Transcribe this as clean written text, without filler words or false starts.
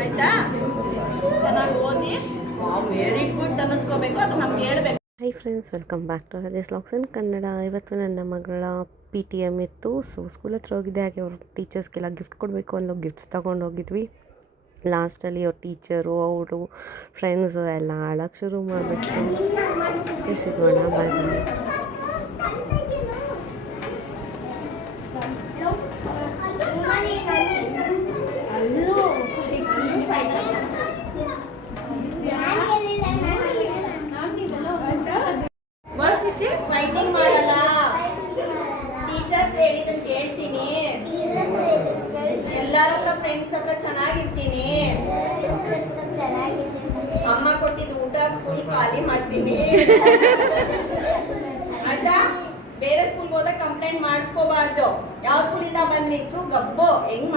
ಆಯ್ತಾ ಚೆನ್ನಾಗಿ ಓದಿ ವೆರಿ ಗುಡ್ ಅನ್ನಿಸ್ಕೋಬೇಕು ಅದು ನಮ್ಗೆ ಹೇಳ್ಬೇಕು. Hi friends, welcome back to Hrudaya vlogs in Kannada. ಇವತ್ತು ನನ್ನ ಮಗಳ PTM ಇತ್ತು. ಸೊ ಸ್ಕೂಲ್ ಹತ್ರ ಹೋಗಿದ್ದೆ. ಹಾಗೆ ಅವ್ರ ಟೀಚರ್ಸ್ಗೆಲ್ಲ ಗಿಫ್ಟ್ ಕೊಡಬೇಕು ಅನ್ನೋ ಗಿಫ್ಟ್ಸ್ ತೊಗೊಂಡು ಹೋಗಿದ್ವಿ. ಲಾಸ್ಟಲ್ಲಿ ಅವ್ರ ಟೀಚರು ಅವರು ಫ್ರೆಂಡ್ಸು ಎಲ್ಲ ಆಡೋಕ್ಕೆ ಶುರು ಮಾಡಿಬಿಟ್ಟು ಸಿಗೋಣ ಬಾಯ್. ಫೈಟಿಂಗ್ ಮಾಡಲ್ಲ, ಟೀಚರ್ಸ್ ಹೇಳಿದ್ದನ್ನು ಕೇಳ್ತೀನಿ, ಎಲ್ಲರ ಹತ್ರ ಫ್ರೆಂಡ್ಸ್ ಹತ್ರ ಚೆನ್ನಾಗಿರ್ತೀನಿ, ಅಮ್ಮ ಕೊಟ್ಟಿದ್ದು ಊಟ ಫುಲ್ ಖಾಲಿ ಮಾಡ್ತೀನಿ ಆಯ್ತಾ. ಬೇರೆ ಸ್ಕೂಲ್ಗೆ ಹೋದಾಗ ಕಂಪ್ಲೇಂಟ್ ಮಾಡಿಸ್ಕೋಬಾರ್ದು. ಯಾವ ಸ್ಕೂಲಿಂದ ಬಂದ್ರಿತ್ತು ಗಬ್ಬು ಹೆಂಗ್